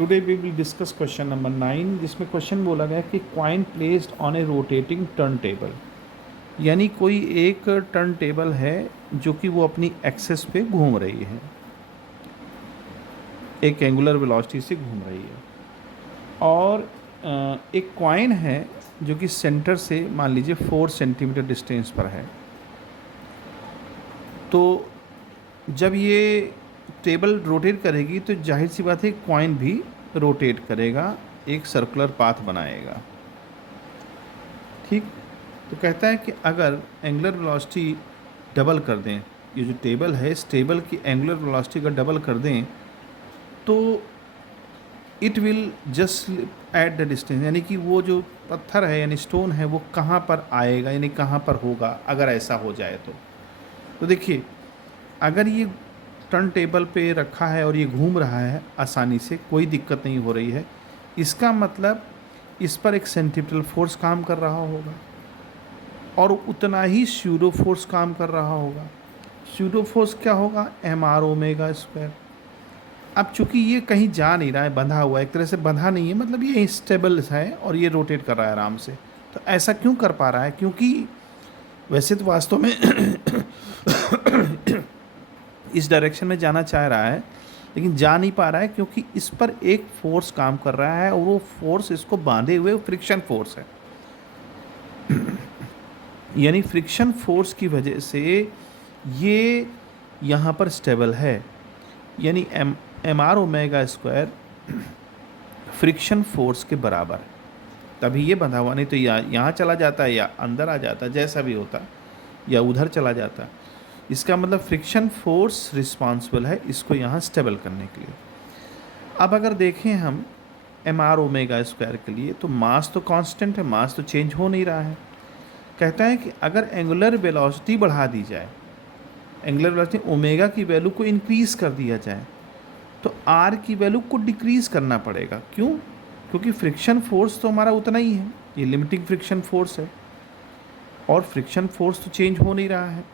Today we will discuss question number 9, जिसमें question बोला गया कि coin placed on a rotating turn table, यानी कोई एक टर्न टेबल है जो कि वो अपनी एक्सेस पे घूम रही है, एक एंगुलर वेलोसिटी से घूम रही है, और एक कॉइन है जो कि सेंटर से मान लीजिए 4 सेंटीमीटर डिस्टेंस पर है। तो जब ये टेबल रोटेट करेगी तो जाहिर सी बात है कॉइन भी रोटेट करेगा, एक सर्कुलर पाथ बनाएगा। ठीक, तो कहता है कि अगर एंगुलर वेलोसिटी डबल कर दें, ये जो टेबल है इस टेबल की एंगुलर वेलोसिटी का डबल कर दें तो it will just at the distance, यानी कि वो जो पत्थर है यानी स्टोन है वो कहाँ पर आएगा, यानी कहाँ पर होगा अगर ऐसा हो जाए तो देखिए, अगर ये टर्न टेबल पे रखा है और ये घूम रहा है आसानी से, कोई दिक्कत नहीं हो रही है, इसका मतलब इस पर एक सेंट्रीपिटल फोर्स काम कर रहा होगा और उतना ही स्यूडो फोर्स काम कर रहा होगा। स्यूडो फोर्स क्या होगा? mr omega square. अब चूंकि ये कहीं जा नहीं रहा है, बंधा हुआ है, एक तरह से बंधा नहीं है, मतलब ये स्टेबल है और ये रोटेट कर रहा है आराम से। तो ऐसा क्यों कर पा रहा है? क्योंकि वैसे तो वास्तव में इस डायरेक्शन में जाना चाह रहा है लेकिन जा नहीं पा रहा है, क्योंकि इस पर एक फोर्स काम कर रहा है और वो फोर्स इसको बांधे हुए फ्रिक्शन फोर्स है। यानी फ्रिक्शन फोर्स की वजह से ये यहाँ पर स्टेबल है, यानी mr omega square friction force के बराबर है, तभी ये बंधा हुआ, नहीं तो यहाँ चला जाता है या अंदर आ जाता, जैसा भी होता, या उधर चला जाता। इसका मतलब फ्रिक्शन फोर्स रिस्पॉन्सिबल है इसको यहाँ स्टेबल करने के लिए। अब अगर देखें हम mr ओमेगा स्क्वायर के लिए, तो मास तो कांस्टेंट है, मास तो चेंज हो नहीं रहा है। कहता है कि अगर एंगुलर वेलोसिटी बढ़ा दी जाए, एंगुलर वेलोसिटी ओमेगा की वैल्यू को इंक्रीज़ कर दिया जाए, तो r की वैल्यू को डिक्रीज़ करना पड़ेगा। क्यों? क्योंकि फ्रिक्शन फोर्स तो हमारा उतना ही है, ये लिमिटिंग फ्रिक्शन फोर्स है और फ्रिक्शन फोर्स तो चेंज हो नहीं रहा है,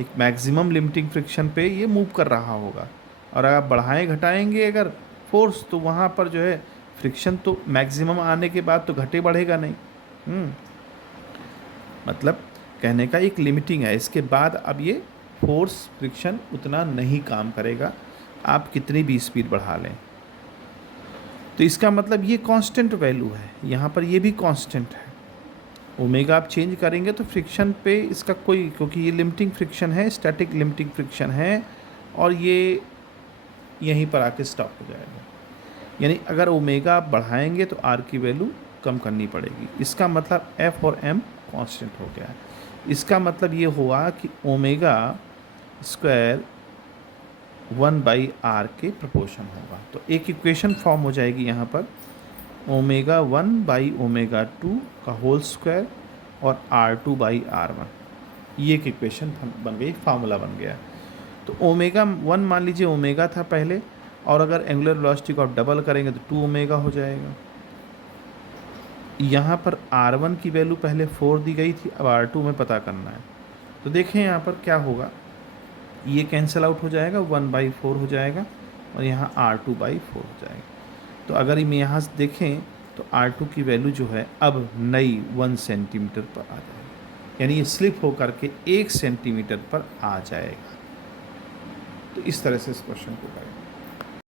एक मैक्सिमम लिमिटिंग फ्रिक्शन पे ये मूव कर रहा होगा। और अगर आप बढ़ाएं घटाएंगे अगर फोर्स, तो वहाँ पर जो है फ्रिक्शन तो मैक्सिमम आने के बाद तो घटे बढ़ेगा नहीं। मतलब कहने का एक लिमिटिंग है, इसके बाद अब ये फोर्स फ्रिक्शन उतना नहीं काम करेगा, आप कितनी भी स्पीड बढ़ा लें। तो इसका मतलब ये कांस्टेंट वैल्यू है, यहाँ पर ये भी कांस्टेंट है। ओमेगा आप चेंज करेंगे तो फ्रिक्शन पे इसका कोई, क्योंकि ये लिमिटिंग फ्रिक्शन है, स्टैटिक लिमिटिंग फ्रिक्शन है, और ये यहीं पर आके स्टॉप हो जाएगा। यानी अगर ओमेगा आप बढ़ाएंगे तो आर की वैल्यू कम करनी पड़ेगी। इसका मतलब एफ और एम कांस्टेंट हो गया है। इसका मतलब ये हुआ कि ओमेगा स्क्वायर 1/r के प्रोपोर्शन होगा। तो एक इक्वेशन फॉर्म हो जाएगी यहाँ पर, ओमेगा 1/ओमेगा 2 का होल स्क्वायर और r2/r1, ये एक इक्वेशन बन गई, फार्मूला बन गया। तो ओमेगा 1 मान लीजिए ओमेगा था पहले, और अगर एंगुलर वेलोसिटी को आप डबल करेंगे तो 2 ओमेगा हो जाएगा। यहाँ पर r1 की वैल्यू पहले 4 दी गई थी, अब r2 में पता करना है। तो देखें यहाँ पर क्या होगा, ये कैंसिल आउट हो जाएगा, 1/4 हो जाएगा और यहाँ r2/4 हो जाएगा। तो अगर हम यहाँ से देखें तो r2 की वैल्यू जो है अब नई 1 सेंटीमीटर पर आ जाएगी, यानी ये स्लिप होकर के 1 सेंटीमीटर पर आ जाएगा। तो इस तरह से इस क्वेश्चन को करें।